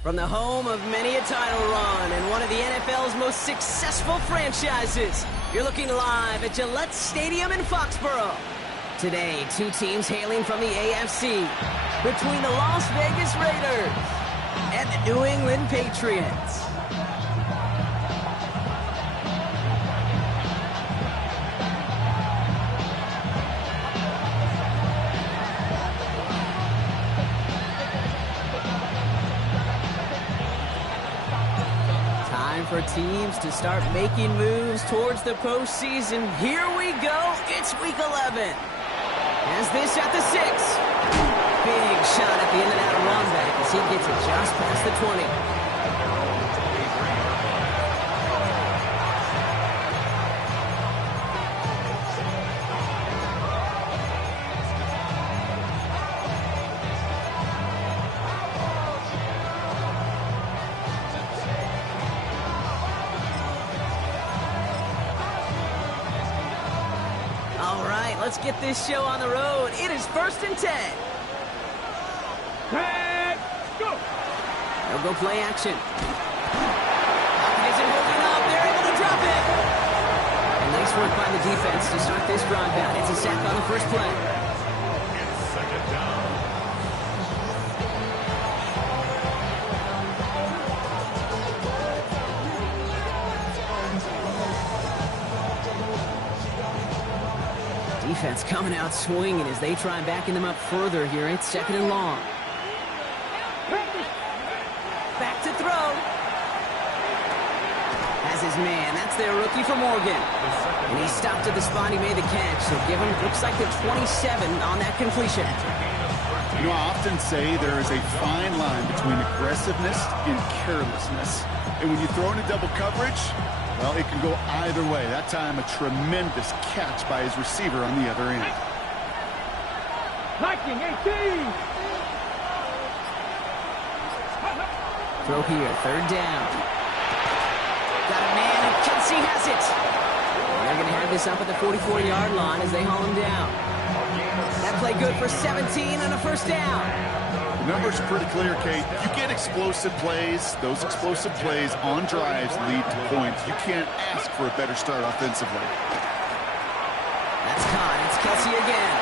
From the home of many a title run and one of the NFL's most successful franchises, you're looking live at Gillette Stadium in Foxborough. Today, two teams hailing from the AFC, between the Las Vegas Raiders and the New England Patriots. For teams to start making moves towards the postseason. Here we go. It's week 11. As this at the 6. Big shot at the in and out of run back as he gets it just past the 20. Let's get this show on the road. It is 1st and 10. Let's go. They'll go play action. Isn't holding up. They're able to drop it. And nice work by the defense to start this drive out. It's a sack on the first play. It's 2nd down. Defense coming out swinging as they try backing them up further here. It's 2nd and long. Back to throw. Has his man. That's their rookie from Oregon. And he stopped at the spot he made the catch. So give him, looks like the 27 on that completion. You know, I often say there is a fine line between aggressiveness and carelessness. And when you throw into double coverage, well, it can go either way. That time, a tremendous catch by his receiver on the other end. Liking 18. Throw here, 3rd down. Got a man, and Kelsey has it. And they're going to have this up at the 44-yard line as they haul him down. That play good for 17 and a 1st down. The numbers are pretty clear, Kate. You get explosive plays. Those explosive plays on drives lead to points. You can't ask for a better start offensively. That's caught. It's Kelsey again.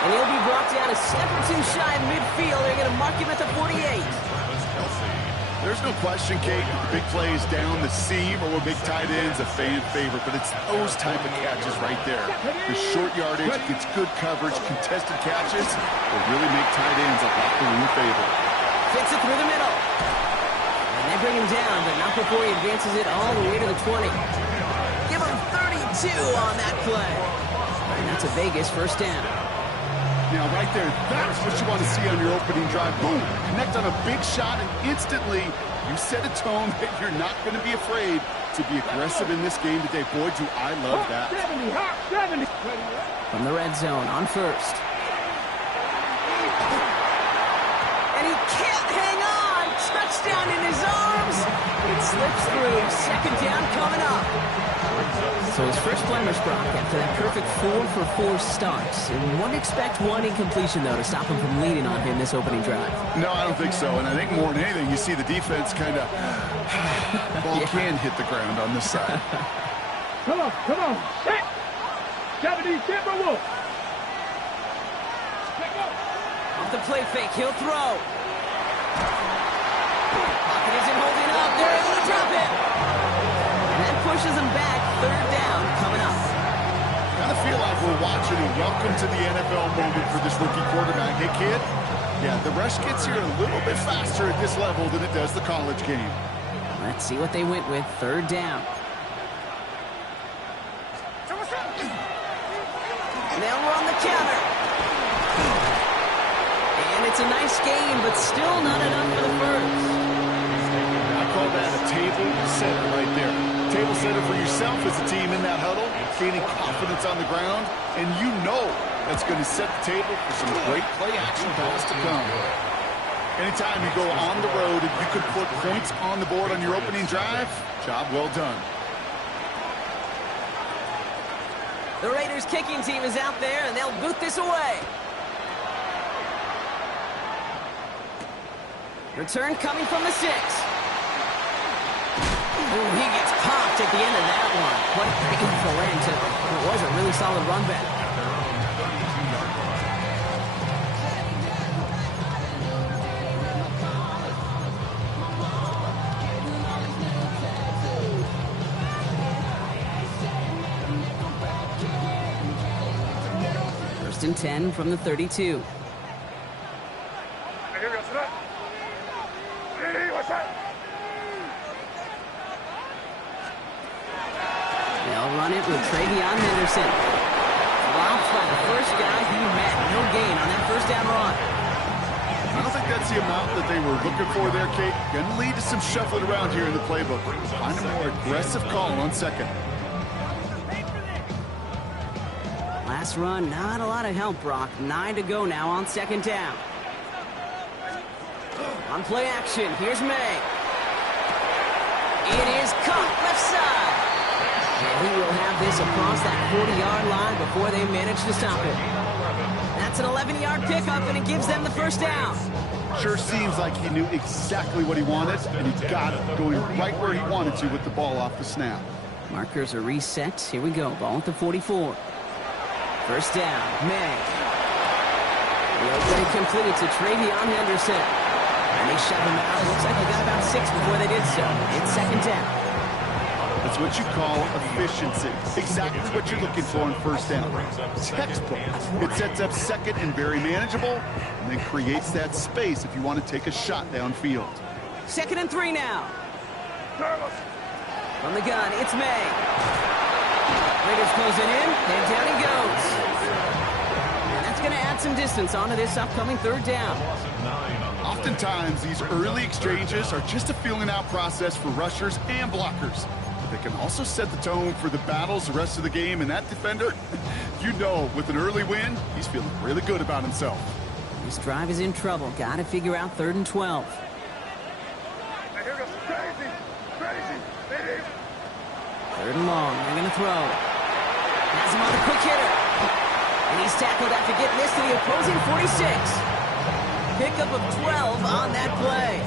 And he'll be brought down a step or two shy of midfield. They're going to mark him at the 48. There's no question, Kate, the big plays down the seam or big tight ends a fan favorite, but it's those type of catches right there. The short yardage, gets good coverage, contested catches will really make tight ends a locker room favorite. Fits it through the middle. And they bring him down, but not before he advances it all the way to the 20. Give him 32 on that play. And that's a Vegas 1st down. Now, right there, that's what you want to see on your opening drive. Boom! Connect on a big shot, and instantly you set a tone that you're not going to be afraid to be aggressive in this game today. Boy, do I love that. 70. From the red zone on 1st. And he can't hang on! Touchdown in his arms! It slips through. 2nd down coming up. So his first blemish, Brock, after that perfect 4-for-4 start. And wouldn't expect one incompletion, though, to stop him from leading on him this opening drive. No, I don't think so. And I think more than anything, you see the defense kind of ball can hit the ground on this side. Come on. Set. 70 Timberwolves. Off the play fake, he'll throw. Pocket isn't holding up. They're able to drop it. And that pushes him back. 3rd down coming up. Kind of feel like we're watching a welcome to the NFL moment for this rookie quarterback. Hey, kid? Yeah, the rush gets here a little bit faster at this level than it does the college game. Let's see what they went with. 3rd down. They'll run the counter. And it's a nice game, but still not enough for the first. I call that a table setter right there. Table setter for yourself as a team in that huddle, gaining confidence on the ground, and you know that's going to set the table for some great play action balls to come. Anytime you go on the road and you can put points on the board on your opening drive, job well done. The Raiders kicking team is out there, and they'll boot this away. Return coming from the 6. Ooh, he gets popped at the end of that one. What a painful end to what was a really solid run back. First and 10 from the 32. They'll run it with Travion Henderson. Drops by the first guy he met. No gain on that first down run. I don't think that's the amount that they were looking for there, Kate. Going to lead to some shuffling around here in the playbook. Find a more aggressive call on second. Last run, not a lot of help, Brock. 9 to go now on second down. On play action, here's May. It is caught left side. And he will have this across that 40-yard line before they manage to stop it. That's an 11-yard pickup, and it gives them the first down. Sure seems like he knew exactly what he wanted, and he got it, going right where he wanted to with the ball off the snap. Markers are reset. Here we go. Ball at the 44. First down, May. The opening completed to Travion Henderson. And they shut him out. It looks like they got about 6 before they did so. It's second down. That's what you call efficiency. Exactly what you're looking for in first down. Textbook. It sets up second and very manageable, and then creates that space if you want to take a shot downfield. Second and 3 now. From the gun, it's May. Raiders closing in, and down he goes. And that's going to add some distance onto this upcoming third down. Oftentimes, these early exchanges are just a feeling out process for rushers and blockers. But they can also set the tone for the battles the rest of the game, and that defender, you know, with an early win, he's feeling really good about himself. This drive is in trouble. Got to figure out 3rd and 12. Third and long. They're going to throw. Has him on the quick hitter. And he's tackled after getting this to the opposing 46. Pickup of 12 on that play.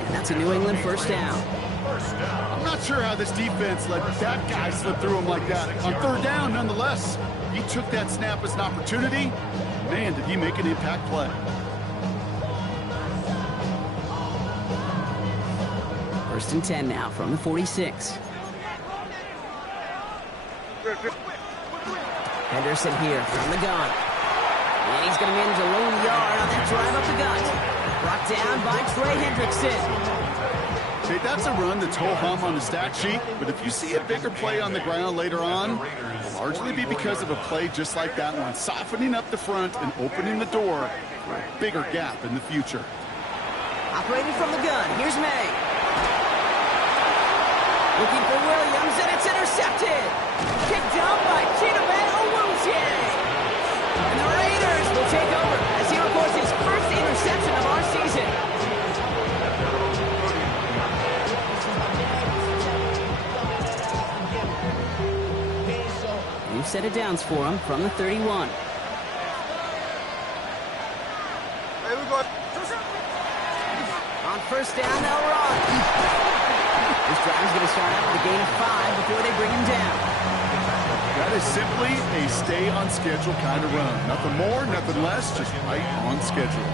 And that's a New England first down. I'm not sure how this defense let that guy slip through him like that. On third down, nonetheless, he took that snap as an opportunity. Man, did he make an impact play. First and 10 now from the 46. Henderson here from the gun. And he's going to manage a lone yard on that drive up the gut. Brought down by Trey Hendrickson. Okay, that's a run that's ho-hum on the stat sheet, but if you see a bigger play on the ground later on, it'll largely be because of a play just like that one, softening up the front and opening the door for a bigger gap in the future. Operating from the gun, here's May. Looking for Williams, and it's intercepted. Kicked down by Chidobe Awuzie. And the Raiders will take over as he records his first interception of our season. New set of downs for him from the 31. On first down, they'll run. This drive is going to start out with a gain of 5 before they bring him down. That is simply a stay on schedule kind of run. Nothing more, nothing less, just right on schedule.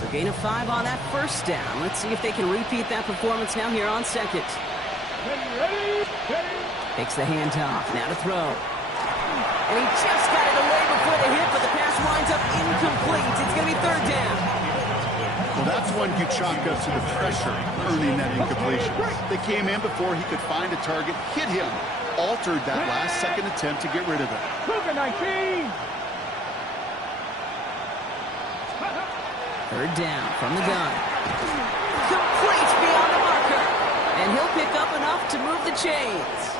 So gain of 5 on that first down. Let's see if they can repeat that performance now here on second. Takes the handoff, now to throw. And he just got it away before the hit, but the pass winds up incomplete. It's going to be third down. Well, that's This one you chalk up to the pressure earning that incompletion. They came in before he could find a target, hit him, altered that last-second attempt to get rid of it. 19. Third down from the gun. Complete beyond the marker. And he'll pick up enough to move the chains.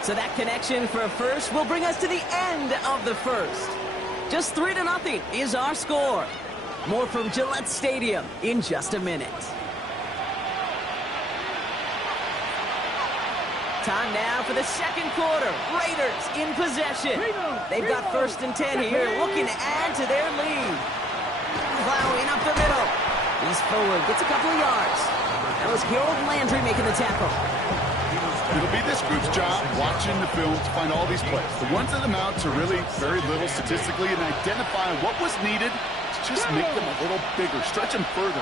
So that connection for a first will bring us to the end of the first. Just 3-0 is our score. More from Gillette Stadium in just a minute. Time now for the second quarter. Raiders in possession. They've got 1st and 10 here, looking to add to their lead. Plowing up the middle. He's forward, gets a couple of yards. That was Harold Landry making the tackle. It'll be this group's job watching the film to find all these plays. The ones that amount to really very little statistically and identify what was needed to just make them a little bigger, stretch them further.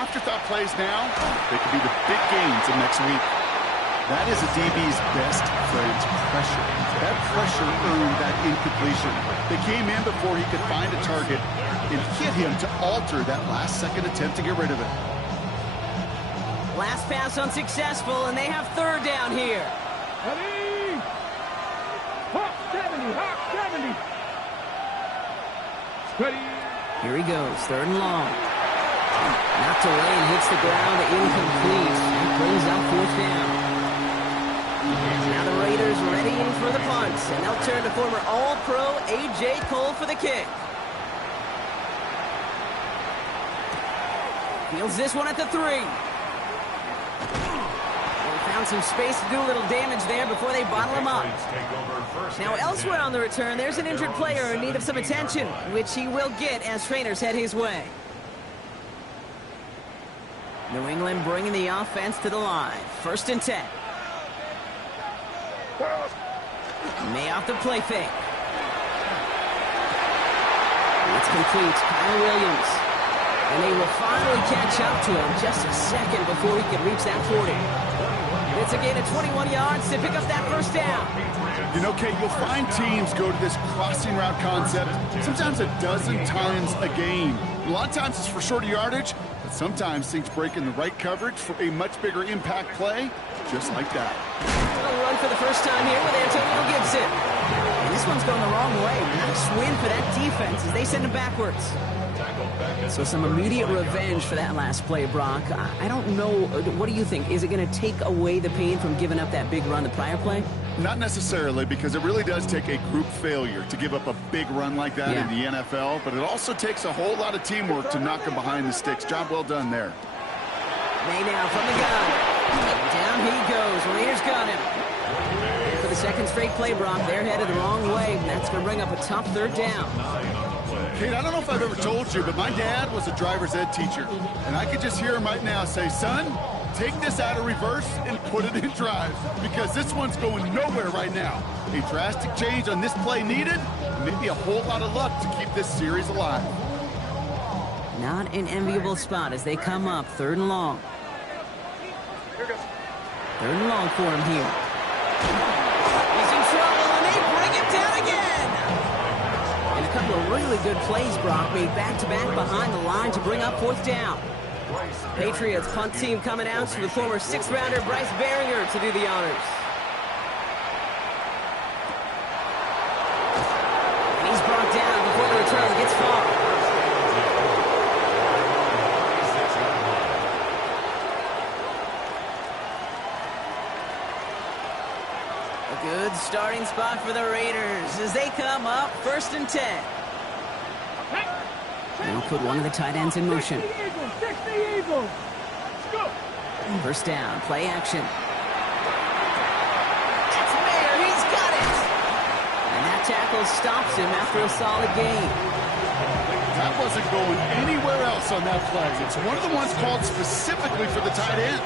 Afterthought plays now, they could be the big gains of next week. That is a DB's best friend, pressure. That pressure earned that incompletion. They came in before he could find a target and hit him to alter that last-second attempt to get rid of it. Last pass unsuccessful, and they have 3rd down here. Ready? Hawk 70, Hawk 70. Ready? Here he goes, 3rd and long. Knocked away and hits the ground, incomplete. That brings up 4th down. Now the Raiders ready for the punt, and they'll turn to former All-Pro A.J. Cole for the kick. Fields this one at the 3. Found some space to do a little damage there before they bottle him up. Now elsewhere on the return, there's an injured player in need of some attention, which he will get as trainers head his way. New England bringing the offense to the line. 1st and 10. May off the play fake. It's complete. Kyle Williams. And they will finally catch up to him just a second before he can reach that 40. It's a gain of 21 yards to pick up that 1st down. You know, Kate, you'll find teams go to this crossing route concept sometimes a dozen times a game. A lot of times it's for shorter yardage, but sometimes things break in the right coverage for a much bigger impact play, just like that. A run for the first time here with Antonio Gibson. And this one's going the wrong way. Nice win for that defense as they send him backwards. So some immediate revenge for that last play, Brock. I don't know. What do you think? Is it going to take away the pain from giving up that big run the prior play? Not necessarily, because it really does take a group failure to give up a big run like that in the NFL, but it also takes a whole lot of teamwork to knock him behind the sticks. Job well done there. May now from the gun. Down he goes. Raiders got him. And for the second straight play, Brock, they're headed the wrong way, and that's going to bring up a tough 3rd down. Kate, I don't know if I've ever told you, but my dad was a driver's ed teacher, and I could just hear him right now say, son, take this out of reverse and put it in drive, because this one's going nowhere right now. A drastic change on this play needed, and maybe a whole lot of luck to keep this series alive. Not an enviable spot as they come up 3rd and long. 3rd and long for him here. He's in trouble, and they bring him down again. And a couple of really good plays, Brock, made back-to-back behind the line to bring up 4th down. Patriots punt team coming out to the former 6th-rounder Bryce Baringer to do the honors. And he's brought down before the return gets far. A good starting spot for the Raiders as they come up 1st and 10. They'll put one of the tight ends in motion. 60 Eagles. Let's go. 1st down, play action. It's Mayer, he's got it! And that tackle stops him after a solid gain. That wasn't going anywhere else on that play. It's one of the ones called specifically for the tight end,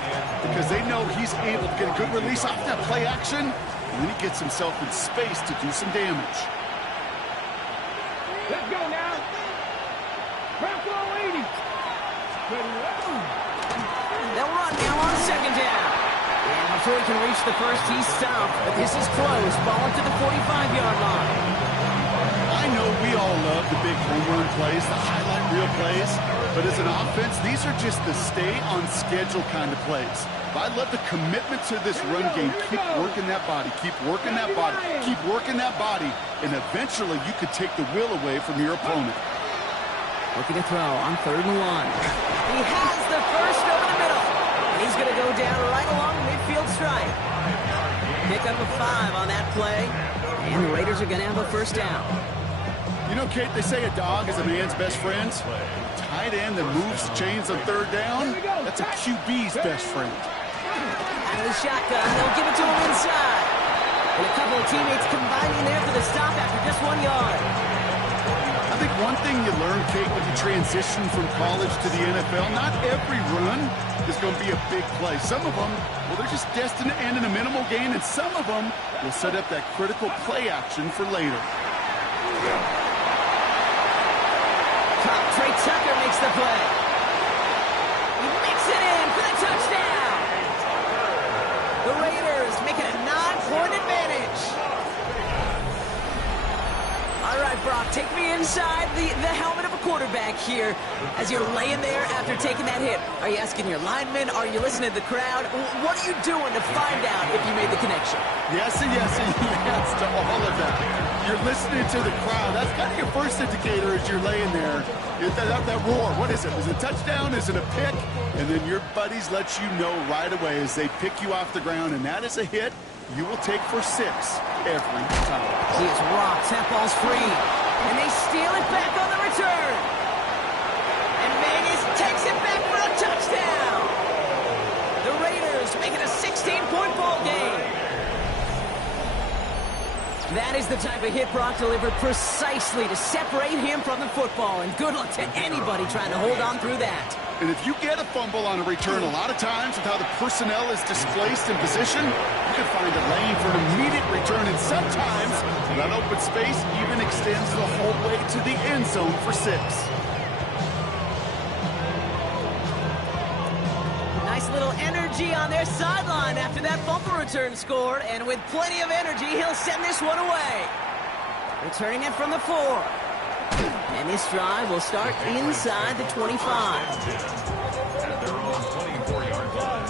because they know he's able to get a good release off that play action, and then he gets himself in space to do some damage. Let's go now. Bravo 80. They'll run now on 2nd down. And before he can reach the 1st, he's stopped. But this is close. Ball up to the 45-yard line. I know we all love the big home run plays, the highlight reel plays, but as an offense, these are just the stay-on-schedule kind of plays. But I love the commitment to this run game. Keep working that body, keep working that body, keep working that body, and eventually you could take the will away from your opponent. Looking to throw on 3rd and 1. He has the first over the middle, and he's going to go down right along the midfield stripe. Pick up a 5 on that play, and the Raiders are going to have a first down. You know, Kate, they say a dog is a man's best friend. Tight end that moves the chains on 3rd down, that's a QB's best friend. Out of the shotgun, they'll give it to him inside. And a couple of teammates combining there for the stop after just 1 yard. I think one thing you learn, Kate, when you transition from college to the NFL, not every run is going to be a big play. Some of them, well, they're just destined to end in a minimal gain, and some of them will set up that critical play action for later. Trey Tucker makes the play. He makes it in for the touchdown. The Raiders make it a 9-point advantage. All right, Brock, take me inside the helmet of a quarterback here as you're laying there after taking that hit. Are you asking your linemen? Are you listening to the crowd? What are you doing to find out if you made the connection? Yes and yes and yes to all of that. You're listening to the crowd. That's kind of your first indicator as you're laying there. That roar, what is it? Is it a touchdown? Is it a pick? And then your buddies let you know right away as they pick you off the ground, and that is a hit you will take for 6 every time. He is rocked. That ball's free. And they steal it back on the return. And Vegas takes it back for a touchdown. The Raiders make it a 16-point ball game. That is the type of hit Brock delivered precisely to separate him from the football. And good luck to anybody trying to hold on through that. And if you get a fumble on a return, a lot of times with how the personnel is displaced in position, you can find a lane for an immediate return. And sometimes that open space even extends the whole way to the end zone for 6. Nice little energy on their sideline after that fumble return scored, and with plenty of energy, he'll send this one away. Returning it from the 4. And this drive will start inside the 25. At their own 24-yard line.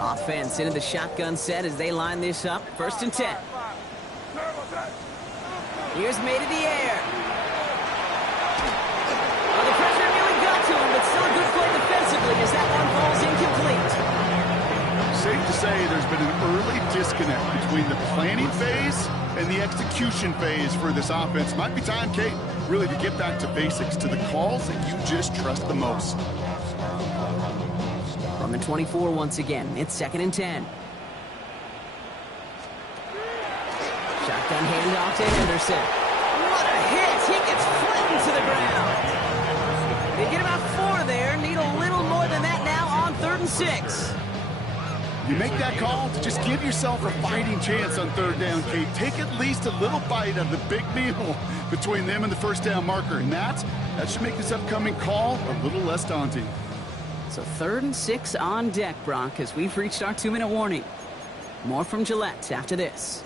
Offense into the shotgun set as they line this up. 1st and 10. Here's made in the air. Well, the pressure nearly got to him, but still a good play defensively as that one falls incomplete. Safe to say there's been an early disconnect between the planning phase and the execution phase for this offense. Might be time, Kate, really to get back to basics, to the calls that you just trust the most. From the 24 once again, it's 2nd and 10. Shotgun handoff to Henderson. What a hit! He gets flattened to the ground. They get about 4 there. Need a little more than that now on 3rd and 6. You make that call to just give yourself a fighting chance on 3rd down, Kate. Take at least a little bite of the big meal between them and the first down marker. And that should make this upcoming call a little less daunting. So 3rd and 6 on deck, Brock, as we've reached our 2-minute warning. More from Gillette after this.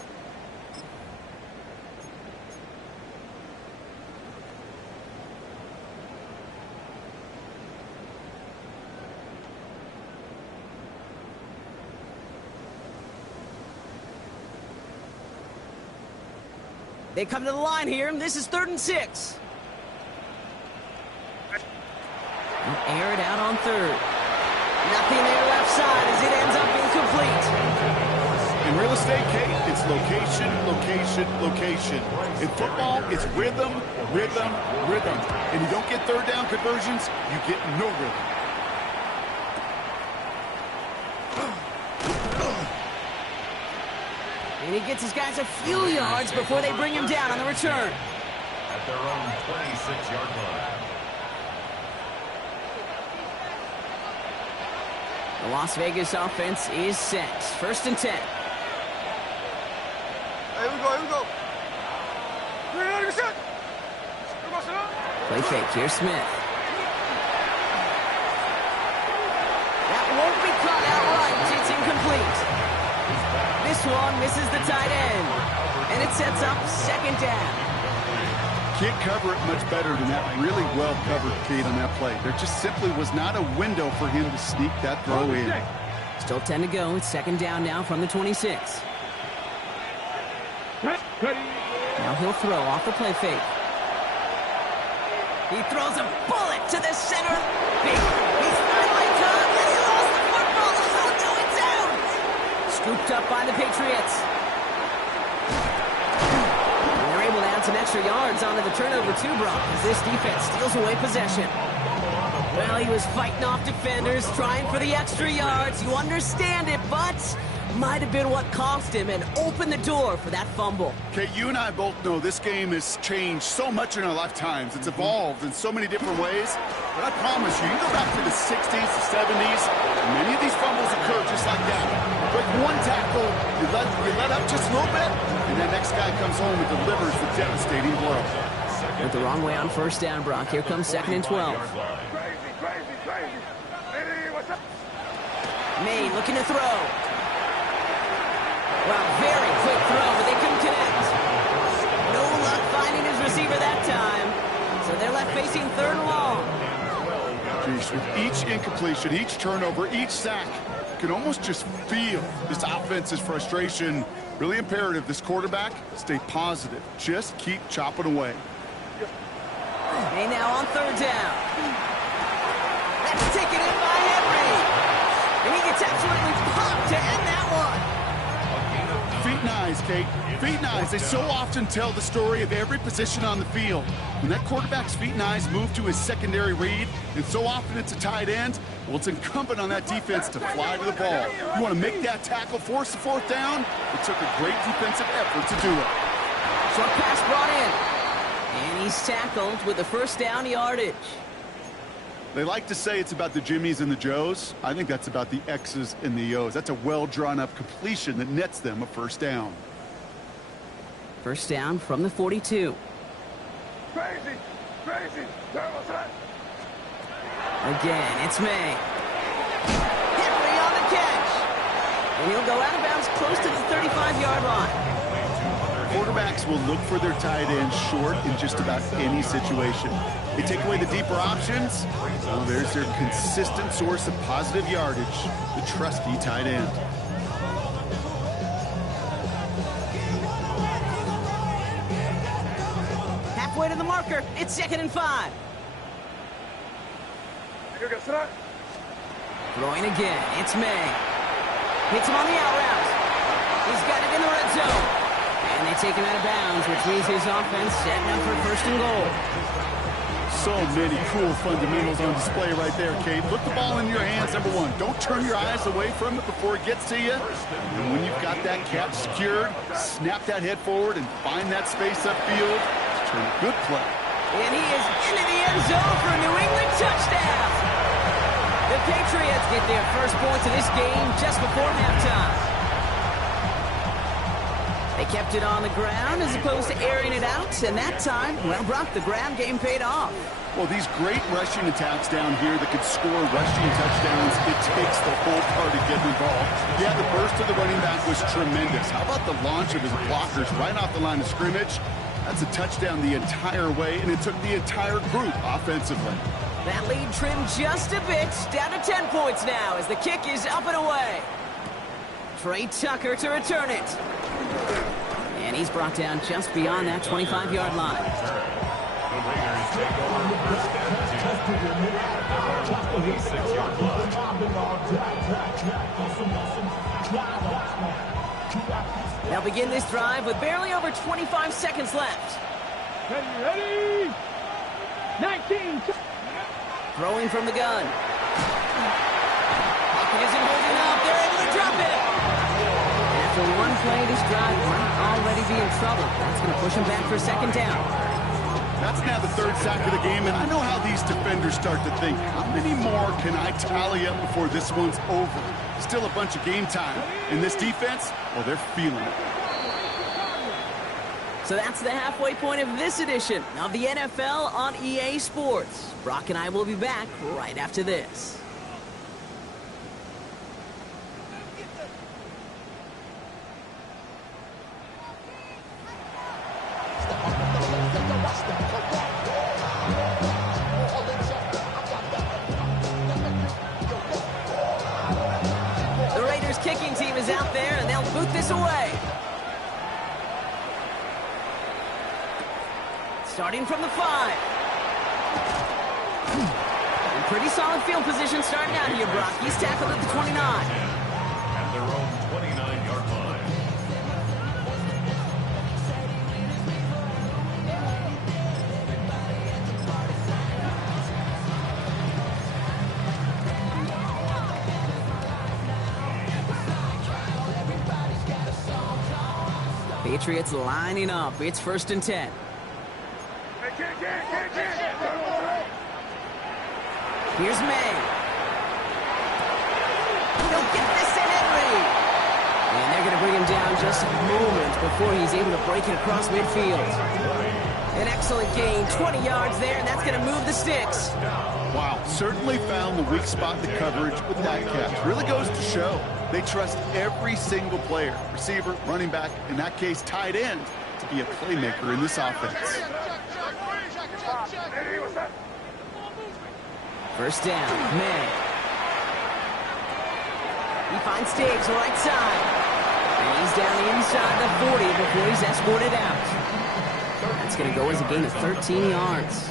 They come to the line here, and this is 3rd and 6. Air it out on 3rd. Nothing there left side as it ends up incomplete. In real estate, Kate, it's location, location, location. In football, it's rhythm, rhythm, rhythm. And you don't get 3rd down conversions, you get no rhythm. And he gets his guys a few yards before they bring him down on the return. At their own 26-yard line. The Las Vegas offense is set. 1st and 10. Here we go. Play fake. Here's Smith. incomplete. This one misses the tight end. And it sets up second down. Can't cover it much better than that. Really well covered, Kate, on that play. There just simply was not a window for him to sneak that throw in. Still 10 to go. It's second down now from the 26. Now he'll throw off the play fake. He throws a bullet to the center. He's finally done, and he lost the football. Oh, no, it's out. Scooped up by the Patriots. And they're able to add some extra yards onto the turnover too, Brock, as this defense steals away possession. Well, he was fighting off defenders, trying for the extra yards. You understand it, but might have been what cost him and opened the door for that fumble. Okay, you and I both know this game has changed so much in our lifetimes. It's evolved in so many different ways. But I promise you, you go back to the 60s, the 70s, many of these fumbles occur just like that. Break one tackle, you let up just a little bit, and that next guy comes home and delivers the devastating blow. Went the wrong way on first down, Brock. Here comes second and 12. May looking to throw. Well, very quick throw, but they couldn't connect. No luck finding his receiver that time. So they're left facing third and long. Jeez, with each incompletion, each turnover, each sack, you can almost just feel this offense's frustration. Really imperative, this quarterback, stay positive. Just keep chopping away. Hey, now on third down. That's taken in by Henry. And he gets absolutely pumped to end that one. Feet and eyes, Kate. Feet and eyes. They so often tell the story of every position on the field. When that quarterback's feet and eyes move to his secondary read, and so often it's a tight end, well, it's incumbent on that defense to fly to the ball. You want to make that tackle, force the fourth down? It took a great defensive effort to do it. Short pass brought in. And he's tackled with the first down yardage. They like to say it's about the Jimmies and the Joes. I think that's about the X's and the O's. That's a well-drawn-up completion that nets them a first down. First down from the 42. Crazy. Again, it's May. Henry on the catch. And he'll go out of bounds close to the 35-yard line. Quarterbacks will look for their tight end short in just about any situation. They take away the deeper options. Well, there's their consistent source of positive yardage, the trusty tight end. Halfway to the marker. It's second and 5. Throwing again. It's May. Hits him on the out route. He's got it in the red zone. And they take him out of bounds, which means his offense setting up for first and goal. So many cool fundamentals on display right there, Kate. Put the ball in your hands, number one. Don't turn your eyes away from it before it gets to you. And when you've got that catch secured, snap that head forward and find that space upfield. Turn a good play. And he is into the end zone for a New England touchdown. The Patriots get their first points of this game just before halftime. They kept it on the ground as opposed to airing it out, and that time, well, Brock, the ground game paid off. Well, these great rushing attacks down here that could score rushing touchdowns, it takes the whole party getting involved. Yeah, the burst of the running back was tremendous. How about the launch of his blockers right off the line of scrimmage? That's a touchdown the entire way, and it took the entire group offensively. That lead trimmed just a bit, down to 10 points now as the kick is up and away. Trey Tucker to return it. And he's brought down just beyond that 25-yard line. They'll begin this drive with barely over 25 seconds left. Ready? 19. Throwing from the gun. Pocket isn't holding up. They're able to drop it. After one play, this drive might already be in trouble. That's going to push him back for second down. That's now the third sack of the game, and I know how these defenders start to think. How many more can I tally up before this one's over? Still a bunch of game time. And this defense, well, they're feeling it. So that's the halfway point of this edition of the NFL on EA Sports. Brock and I will be back right after this. kicking team is out there, and they'll boot this away. Starting from the 5. In pretty solid field position starting out here, Brock. He's tackled at the 29. At their own 29-yard line. Patriots lining up. It's 1st and 10. Here's May. He'll get this to Henry. And they're going to bring him down just moments before he's able to break it across midfield. An excellent gain, 20 yards there, and that's going to move the sticks. Wow, certainly found the weak spot in the coverage with that catch. Really goes to show they trust every single player, receiver, running back, in that case, tight end, to be a playmaker in this offense. First down, May. He finds Diggs, right side. And he's down inside the 40 before he's escorted out. That's going to go as a gain of 13 yards.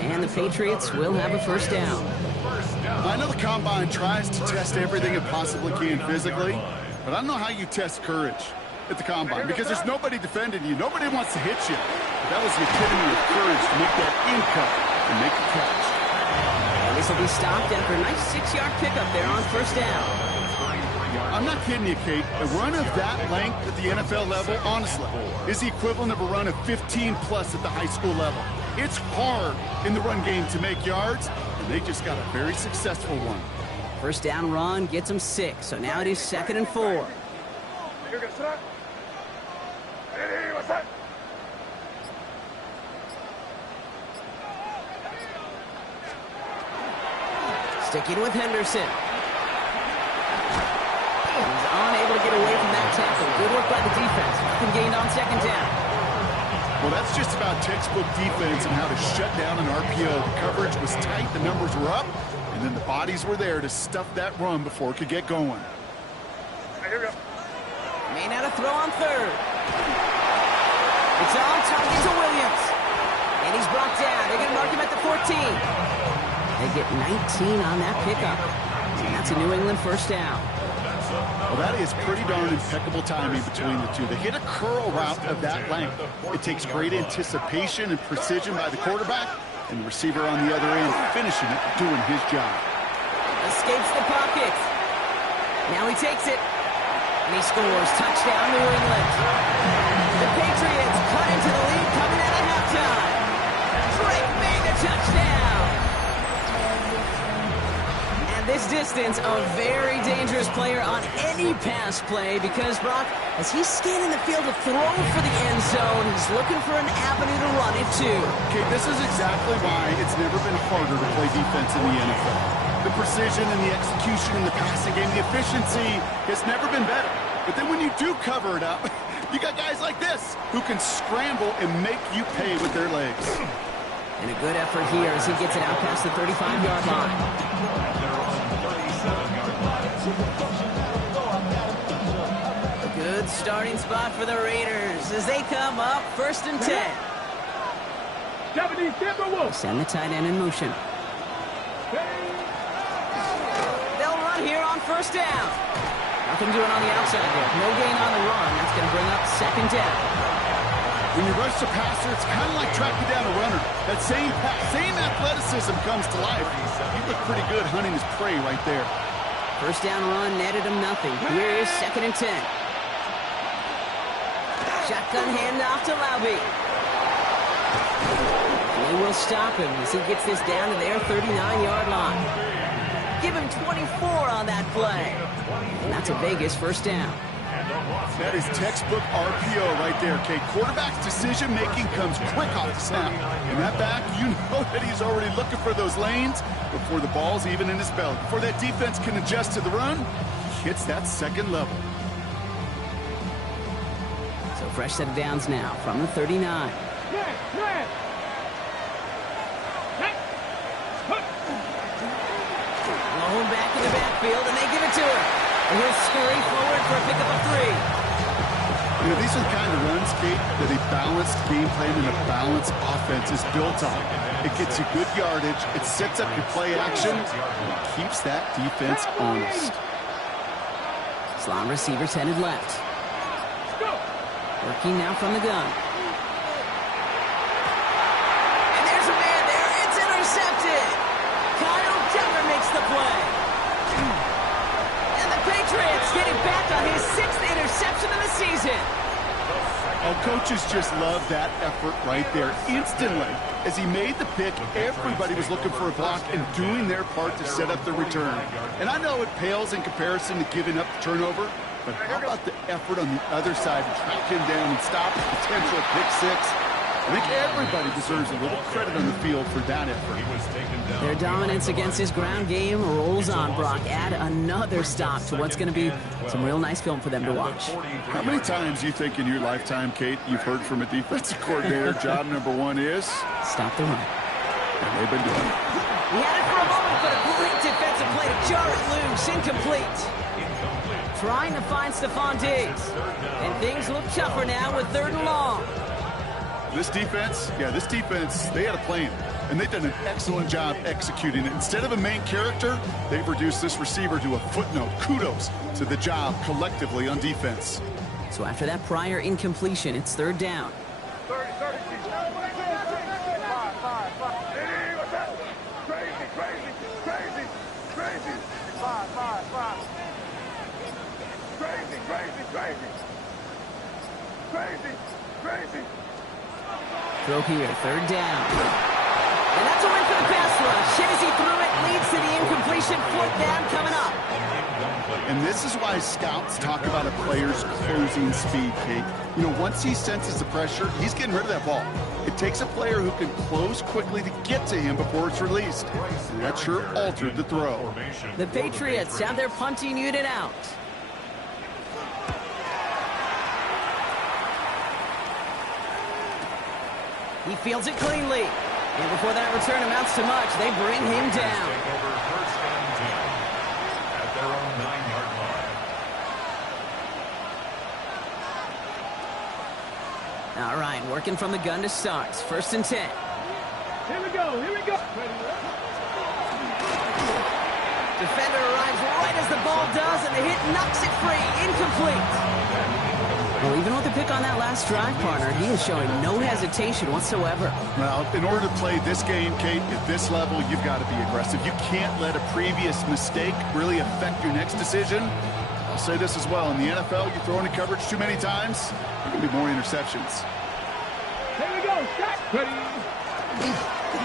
And the Patriots will have a first down. I know the Combine tries to test everything it possibly can physically, but I don't know how you test courage at the Combine, because there's nobody defending you. Nobody wants to hit you. But that was the epitome of courage to make that in cut and make the catch. And this will be stopped after a nice 6-yard pickup there on first down. I'm not kidding you, Kate. A run of that length at the NFL level, honestly, is the equivalent of a run of 15-plus at the high school level. It's hard in the run game to make yards, and they just got a very successful one. First down run gets them 6, so now it is 2nd and 4. Sticking with Henderson. He's unable to get away from that tackle. Good work by the defense. Nothing gained on 2nd down. Well, that's just about textbook defense and how to shut down an RPO. The coverage was tight, the numbers were up, and then the bodies were there to stuff that run before it could get going. May not have throw on 3rd. It's on target to Williams. And he's brought down. They're going to mark him at the 14. They get 19 on that pickup. And that's a New England first down. Well, that is pretty darn impeccable timing between the two. They hit a curl route of that length. It takes great anticipation and precision by the quarterback, and the receiver on the other end finishing it, doing his job. Escapes the pocket. Now he takes it. And he scores. Touchdown, New England. The Patriots cut into the lead coming out of halftime. Drake made the touchdown. And this distance, a very dangerous player on any pass play because, Brock, as he's scanning the field to throw for the end zone, he's looking for an avenue to run it to. Okay, this is exactly why it's never been harder to play defense in the NFL. The precision and the execution in the passing game, the efficiency has never been better. But then when you do cover it up, you got guys like this who can scramble and make you pay with their legs. And a good effort here as he gets it out past the 35-yard line. A good starting spot for the Raiders as they come up 1st and 10. Send the tight end in motion. They'll run here on first down. Nothing doing on the outside there. No gain on the run. That's going to bring up 2nd down. When you rush the passer, it's kind of like tracking down a runner. That same athleticism comes to life. He looked pretty good hunting his prey right there. First down run netted him nothing. Here is 2nd and 10. Shotgun handoff to Laube. They will stop him as he gets this down to their 39-yard line. Give him 24 on that play. And that's a Vegas first down. That is textbook RPO right there, Kate. Quarterback's decision-making comes quick off the snap. And that back, you know that he's already looking for those lanes before the ball's even in his belly. Before that defense can adjust to the run, he hits that second level. So fresh set of downs now from the 39. Blown back in the backfield, and they give it to him. And he'll scurry forward for a pickup of 3. You know, these are the kind of runs, Kate, that a balanced game plan and a balanced offense is built on. It gets you good yardage, it sets up your play action, and it keeps that defense honest. Slot receivers headed left. Working now from the gun. And there's a man there. It's intercepted. Kyle Decker makes the play. And the Patriots getting back on his 6th interception of the season. Oh, coaches just love that effort right there. Instantly, as he made the pick, everybody was looking for a block and doing their part to set up the return. And I know it pales in comparison to giving up the turnover, but how about the effort on the other side to track him down and stop a potential pick 6? I think everybody deserves a little credit on the field for that effort. Their dominance against his ground game rolls on, Brock. Add another stop to what's going to be some real nice film for them to watch. How many times do you think in your lifetime, Kate, you've heard from a defensive coordinator, job number 1 is? Stop the run. And they've been doing it. He had it for a moment, but a great defensive play to jar it loose. Incomplete. Trying to find Stephon Diggs. And things look tougher now with 3rd and long. This defense, they had a plan, and they've done an excellent job executing it. Instead of a main character, they've reduced this receiver to a footnote. Kudos to the job collectively on defense. So after that prior incompletion, it's 3rd down. 30. What's that? Crazy. 5. Crazy. Throw here, 3rd down. And that's a win for the pass rush. Shazy threw it, leads to the incompletion. 4th down coming up. And this is why scouts talk about a player's closing speed, Kate. You know, once he senses the pressure, he's getting rid of that ball. It takes a player who can close quickly to get to him before it's released. And that sure altered the throw. The Patriots have their punting unit out. He fields it cleanly. And before that return amounts to much, they bring him down. First and 10 at their own 9-yard line. All right, working from the gun to start. 1st and 10. Here we go. Defender arrives right as the ball does, and the hit knocks it free. Incomplete. Well, even with the pick on that last drive, partner, he is showing no hesitation whatsoever. Well, in order to play this game, Kate, at this level, you've got to be aggressive. You can't let a previous mistake really affect your next decision. I'll say this as well. In the NFL, you throw into coverage too many times, there can be more interceptions. Here we go. Shot. Ready.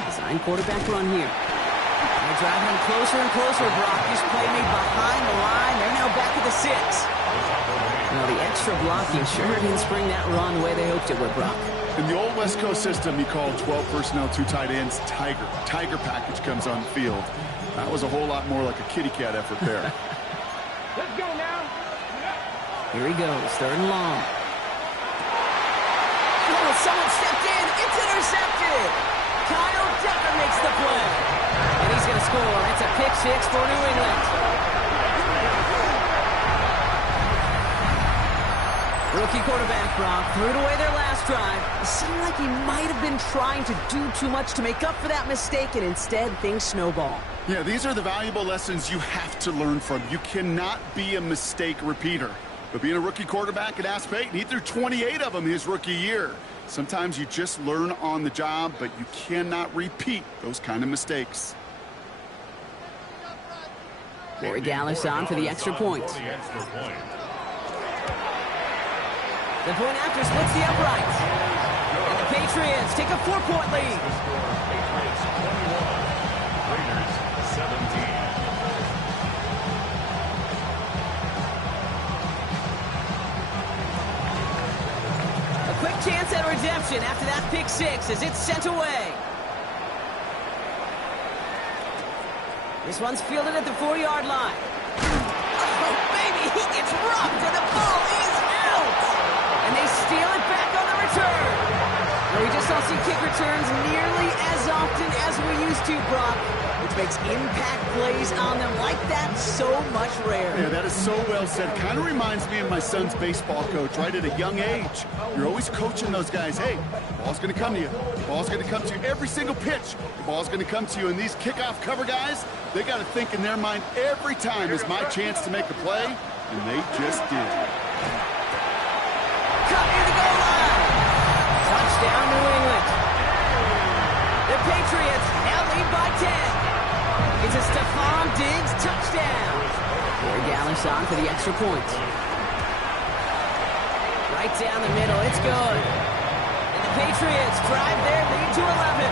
Design quarterback run here. They're driving him closer and closer, Brock. This play made behind the line. They're now back at the 6. Now, the extra blocking sure didn't spring that run the way they hoped it would, Brock. In the old West Coast system, you call 12 personnel, 2 tight ends, Tiger. Tiger package comes on the field. That was a whole lot more like a kitty cat effort there. Let's go now. Here he goes, 3rd and long. Oh, someone stepped in. It's intercepted. Kyle Decker makes the play. And he's going to score. It's a pick 6 for New England. Rookie quarterback, Brock, threw it away their last drive. It seemed like he might have been trying to do too much to make up for that mistake, and instead things snowball. Yeah, these are the valuable lessons you have to learn from. You cannot be a mistake repeater. But being a rookie quarterback at Ask Peyton, he threw 28 of them his rookie year. Sometimes you just learn on the job, but you cannot repeat those kind of mistakes. Corey Gallis on for the extra point. The point after splits the uprights. And the Patriots take a 4-point lead. Patriots 21, Raiders 17. A quick chance at redemption after that pick 6 as it's sent away. This one's fielded at the 4-yard line. Oh, baby, he gets rocked and the ball is out. And they steal it back on the return. Well, we just don't see kick returns nearly as often as we used to, Brock. makes impact plays on them like that so much rarer. Yeah, that is so well said. Kind of reminds me of my son's baseball coach, right? At a young age, you're always coaching those guys, hey, the ball's going to come to you. The ball's going to come to you every single pitch. The ball's going to come to you. And these kickoff cover guys, they got to think in their mind every time is my chance to make a play, and they just did. Cut near the goal line. Touchdown, New England. The Patriots now lead by 10. It's a Stephon Diggs touchdown. Here Gallis on for the extra point. Right down the middle, it's good. And the Patriots drive their lead to 11.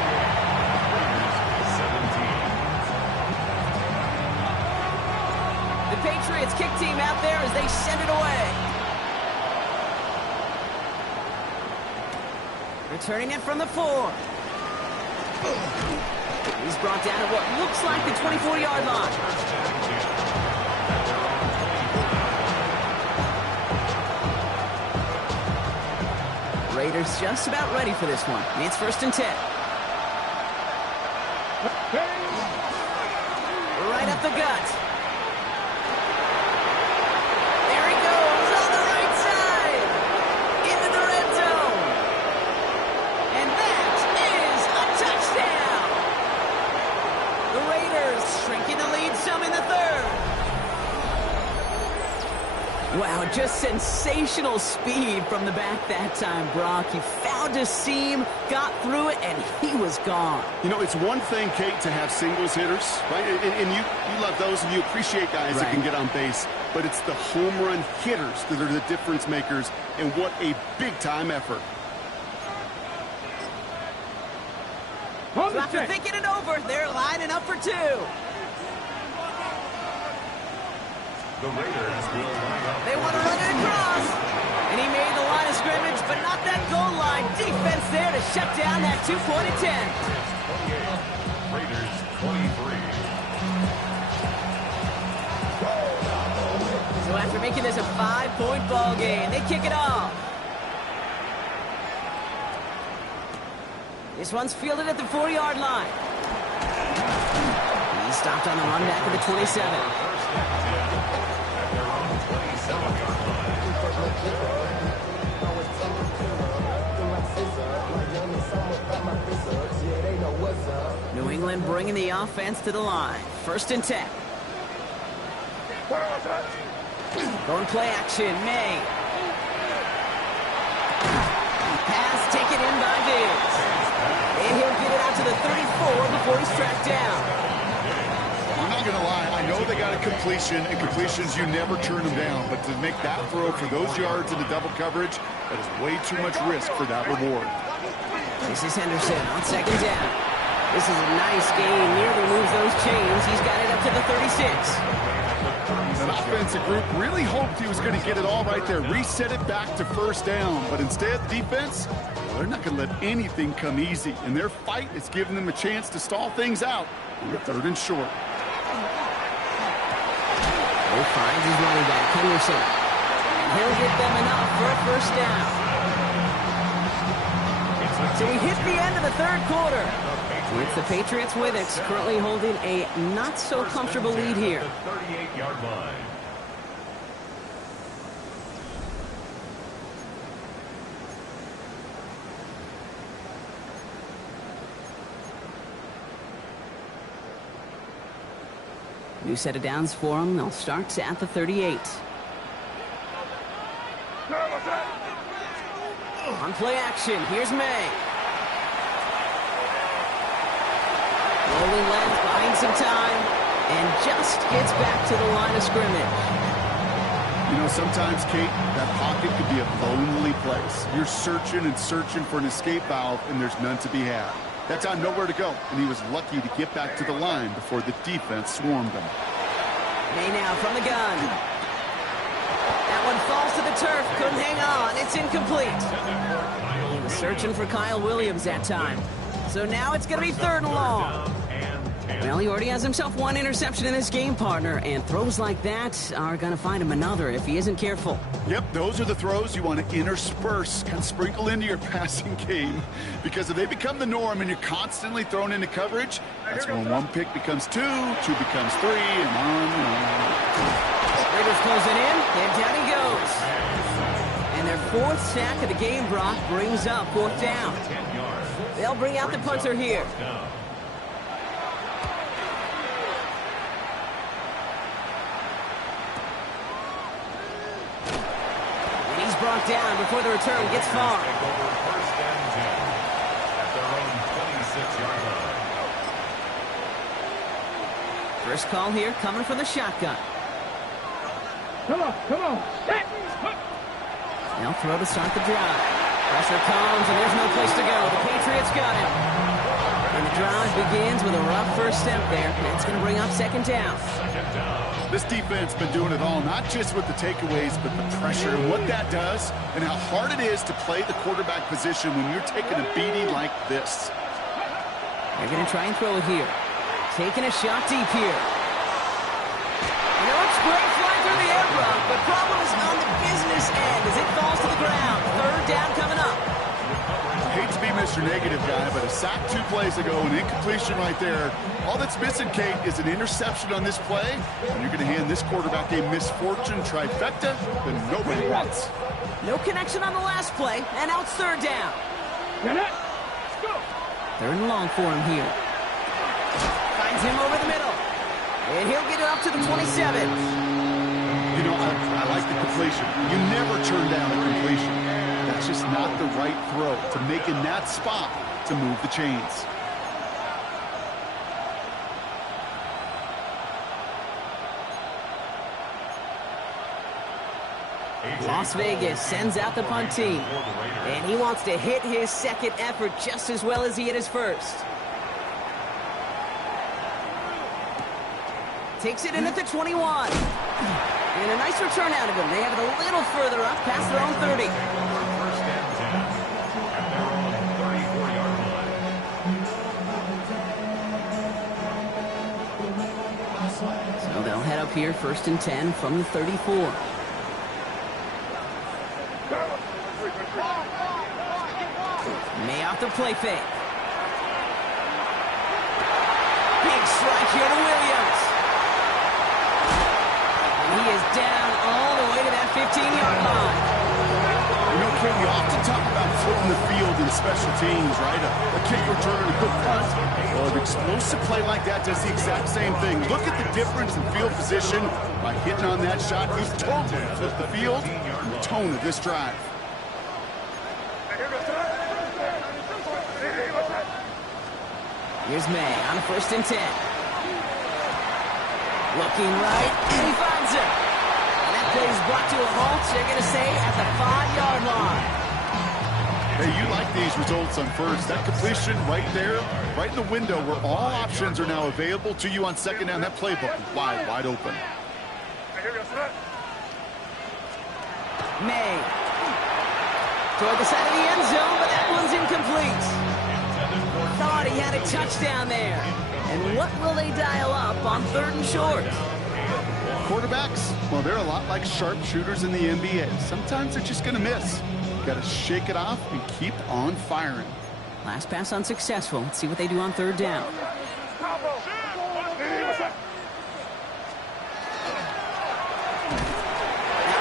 17. The Patriots kick team out there as they send it away. Returning it from the 4. He's brought down at what looks like the 24-yard line. Raiders just about ready for this one. It's 1st and 10. Right up the gut. There he goes on the right side. Into the red zone. And that is a touchdown. The Raiders shrinking the lead some in the 3rd. Wow, just sensational speed from the back that time, Brock. He found a seam, got through it, and he was gone. You know, it's one thing, Kate, to have singles hitters, right? And you love those, and you appreciate guys that can get on base. But it's the home run hitters that are the difference makers, and what a big-time effort. So after thinking it over, they're lining up for 2. The Raiders will line up. They want to run it across. And he made the line of scrimmage, but not that goal line. Defense there to shut down that 2-point attempt. 28. Raiders 23. So after making this a 5-point ball game, they kick it off. This one's fielded at the 4-yard line. He stopped on the run back of the 27. New England bringing the offense to the line. 1st and 10. Going play action, May. Pass taken in by Diggs. And he'll get it out to the 34 before he's tracked down. I'm not going to lie, I know they got a completion, and completions, you never turn them down. But to make that throw for those yards in the double coverage, that is way too much risk for that reward. This is Henderson on 2nd down. This is a nice game. Nearly moves those chains. He's got it up to the 36. An offensive group really hoped he was going to get it all right there, reset it back to 1st down. But instead, defense, they're not going to let anything come easy. And their fight is giving them a chance to stall things out on the 3rd and short. He finds his running back, Henderson. And he'll get them enough for a 1st down. So we hit the end of the 3rd quarter. It's the Patriots with it, currently holding a not-so-comfortable lead here. The 38-yard line. New set of downs for them. They'll start at the 38. On play action, here's May. Rolling left, buying some time, and just gets back to the line of scrimmage. You know, sometimes, Kate, that pocket could be a lonely place. You're searching and searching for an escape valve, and there's none to be had. That time, nowhere to go, and he was lucky to get back to the line before the defense swarmed him. May now from the gun. That one falls to the turf, couldn't hang on, it's incomplete. He was searching for Kyle Williams that time. So now it's going to be 3rd and long. Well, he already has himself one interception in this game, partner, and throws like that are going to find him another if he isn't careful. Yep, those are the throws you want to intersperse, kind of sprinkle into your passing game, because if they become the norm and you're constantly thrown into coverage, that's when one pick becomes two becomes three, and on and on. Raiders closing in, and down he goes. And their fourth sack of the game, Brock, brings up fourth down. They'll bring out the punter here. And he's brought down before the return gets far. First call here coming from the shotgun. Come on, come on. Set. They'll throw to start the drive. Pressure comes, and there's no place to go. The Patriots got it. And the drive begins with a rough first step there. That's going to bring up second down. This defense been doing it all, not just with the takeaways, but the pressure and what that does and how hard it is to play the quarterback position when you're taking a beating like this. They're going to try and throw it here. Taking a shot deep here. And it looks great flying through the air, Brock, but problem is on the business end as it falls to the ground. Third down coming up. I hate to be Mr. Negative guy, but a sack 2 plays ago, an incompletion right there. All that's missing, Kate, is an interception on this play, and you're going to hand this quarterback a misfortune trifecta that nobody wants. No connection on the last play, and now it's third down. Let's go. Third and long for him here. Finds him over the middle. And he'll get it up to the 27. You know, I like the completion. You never turn down a completion. That's just not the right throw to make in that spot to move the chains. Las Vegas sends out the punt team. And he wants to hit his second effort just as well as he hit his first. Takes it in at the 21. And a nice return out of him. They have it a little further up past their own 30. First and 10 at their own 34-yard line. So they'll head up here first and 10 from the 34. May off the play fake. Big strike here to Williams. And he is down all the way to that 15-yard line. You know, Ken, you often talk about flipping the field in special teams, right? A kick return, a good punt. Well, an explosive play like that does the exact same thing. Look at the difference in field position by hitting on that shot. He's totally flipped the field and the tone of this drive. Here's May on first and 10. Looking right, and he finds him. And that play is brought to a halt, they're going to say, at the 5-yard line. Hey, you like these results on first. That completion right there, right in the window where all options are now available to you on second down. That playbook is wide open. May. Toward the side of the end zone, but that one's incomplete. Thought he had a touchdown there. And what will they dial up on third and short? Quarterbacks, well, they're a lot like sharpshooters in the NBA. Sometimes they're just going to miss. Got to shake it off and keep on firing. Last pass unsuccessful. Let's see what they do on third down. That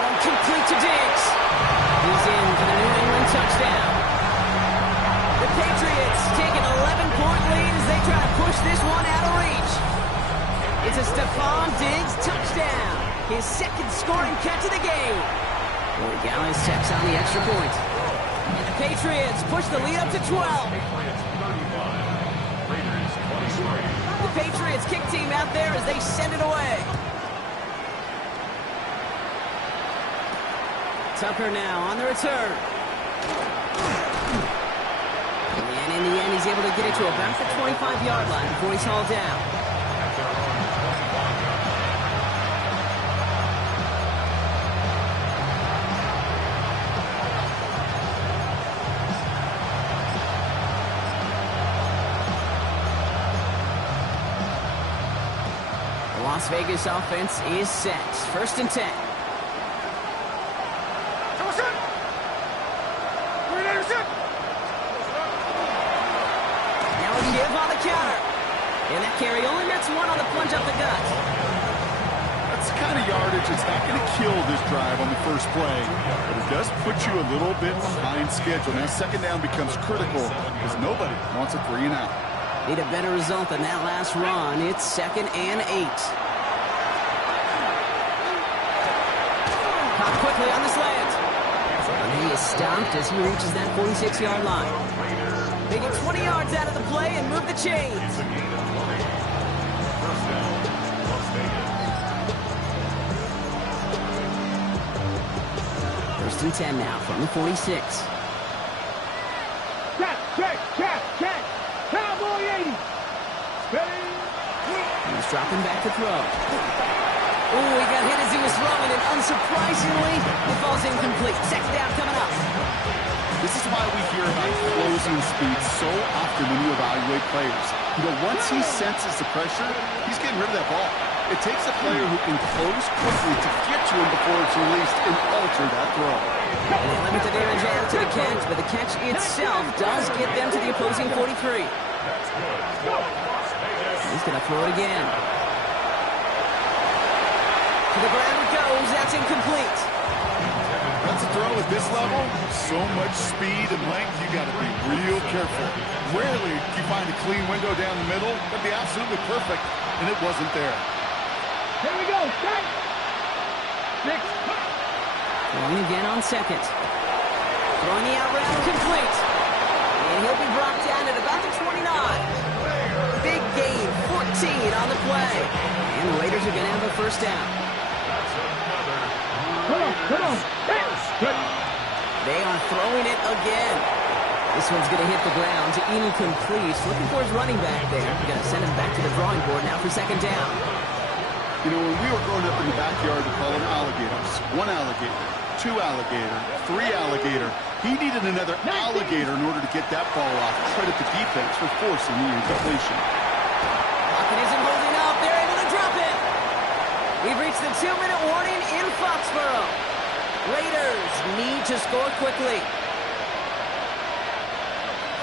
one complete to Diggs. He's in for the New England touchdown. The Patriots take an 11-point lead as they try to push this one out of reach. It's a Stephon Diggs touchdown. His second scoring catch of the game. Corey Gallis checks on the extra point. And the Patriots push the lead up to 12. The Patriots kick team out there as they send it away. Tucker now on the return. And in the end, he's able to get it to about the 25-yard line before he's hauled down. Las Vegas offense is set. 1st and 10. Now a give on the counter. And that carry only nets one on the plunge up the gut. That's the kind of yardage it's not going to kill this drive on the first play, but it does put you a little bit behind schedule. Now 2nd down becomes critical because nobody wants a 3 and out. Need a better result than that last run. It's 2nd and 8. Caught quickly on the slant. And he is stopped as he reaches that 46-yard line. They get 20 yards out of the play and move the chains. First and 10 now from the 46. Check. Cowboy 80. He's dropping back to throw. Oh, he got hit as he was throwing, and unsurprisingly, it falls incomplete. 2nd down coming up. This is why we hear about closing speed so often when you evaluate players. Once he senses the pressure, he's getting rid of that ball. It takes a player who can close quickly to get to him before it's released and alter that throw. And they limit the damage out to the catch, but the catch itself does get them to the opposing 43. He's going to throw it again. To the ground it goes. That's incomplete. That's a throw at this level. So much speed and length, you got to be real careful. Rarely do you find a clean window down the middle. That'd be absolutely perfect, and it wasn't there. Here we go. 6. Throwing again on 2nd. Throwing the out route complete. And he'll be brought down at about the 29. Big gain, 14 on the play. And the Raiders are going to have a 1st down. Come on. They are throwing it again. This one's going to hit the ground to incomplete. Looking for his running back there. We're going to send him back to the drawing board now for 2nd down. When we were growing up in the backyard, we called them alligators. 1 alligator, 2 alligator, 3 alligator. He needed another alligator in order to get that ball off. Credit the defense for forcing the incompletion. Pocket isn't holding up. They're able to drop it. We've reached the 2-minute warning in Foxborough. Raiders need to score quickly.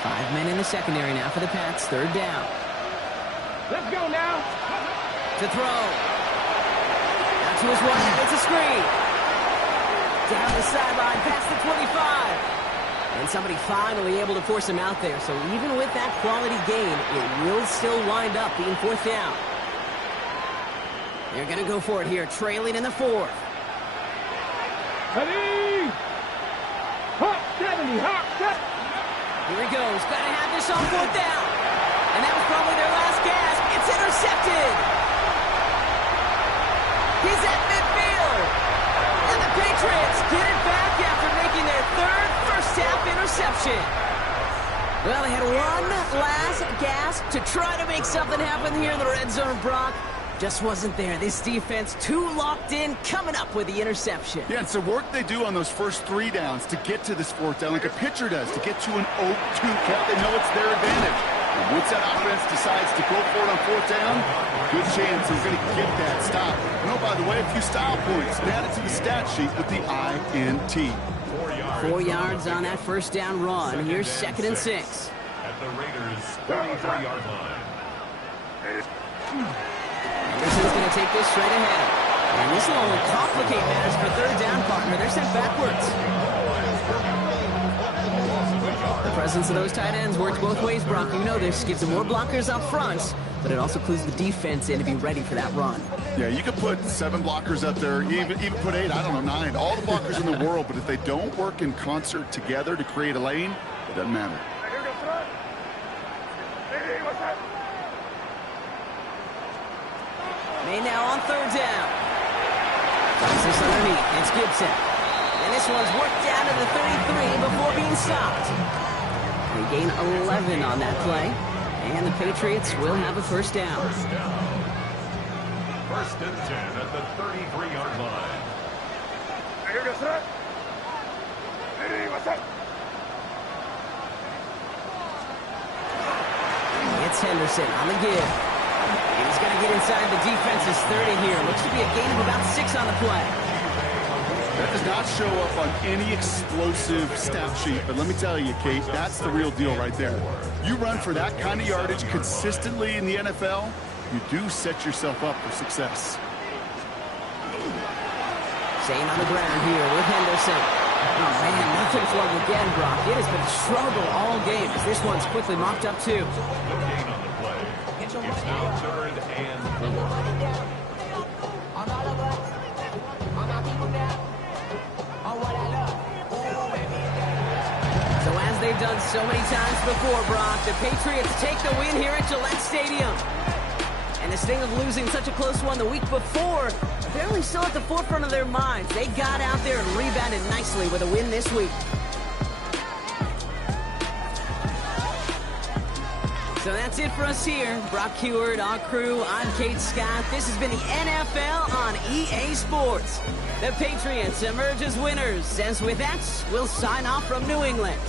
5 men in the secondary now for the Pats. 3rd down. Let's go now. To throw. Out to his right. It's a screen. Down the sideline past the 25. And somebody finally able to force him out there. So even with that quality gain, it will still wind up being 4th down. They're going to go for it here, trailing in the 4th. Ready. Hop 70. Here he goes. Got to have this on 4th down. And that was probably their last gasp. It's intercepted. He's at midfield. And the Patriots get it back after making their 3rd first-half interception. Well, they had one last gasp to try to make something happen here in the red zone, Brock. Just wasn't there. This defense too locked in, coming up with the interception. Yeah, it's the work they do on those first 3 downs to get to this 4th down, like a pitcher does, to get to an 0-2 count. They know it's their advantage. And once that offense decides to go for it on 4th down, good chance they're going to get that stop. And oh, by the way, a few style points added to the stat sheet with the INT. 4 yards on that 1st down run. Here's 2nd and 6. At the Raiders' 33-yard line. Anderson's going to take this straight ahead. And this will only complicate matters for 3rd down, partner. They're sent backwards. The presence of those tight ends works both ways, Brock. You know this. Gives them more blockers up front, but it also clues the defense in to be ready for that run. Yeah, you could put 7 blockers up there, even put 8, I don't know, 9. All the blockers in the world, but if they don't work in concert together to create a lane, it doesn't matter. Made now on 3rd down. Drops this underneath. It's Gibson. And this one's worked down to the 33 before being stopped. They gain 11 on that play. And the Patriots will have a 1st down. 1st and 10 at the 33-yard line. It's Henderson on the give. He's going to get inside the defense's 30 here. Looks to be a gain of about 6 on the play. That does not show up on any explosive stat sheet, but let me tell you, Kate, that's the real deal right there. You run for that kind of yardage consistently in the NFL, you do set yourself up for success. Staying on the ground here with Henderson. Oh, man, nothing for him again, Brock. It has been a struggle all game as this one's quickly mopped up, too. No gain on the play. It's now 3rd and 4. So as they've done so many times before, Brock, the Patriots take the win here at Gillette Stadium. And the sting of losing such a close one the week before, apparently still at the forefront of their minds. They got out there and rebounded nicely with a win this week. So that's it for us here. Brock Heward, our crew, I'm Kate Scott. This has been the NFL on EA Sports. The Patriots emerge as winners. As with that, we'll sign off from New England.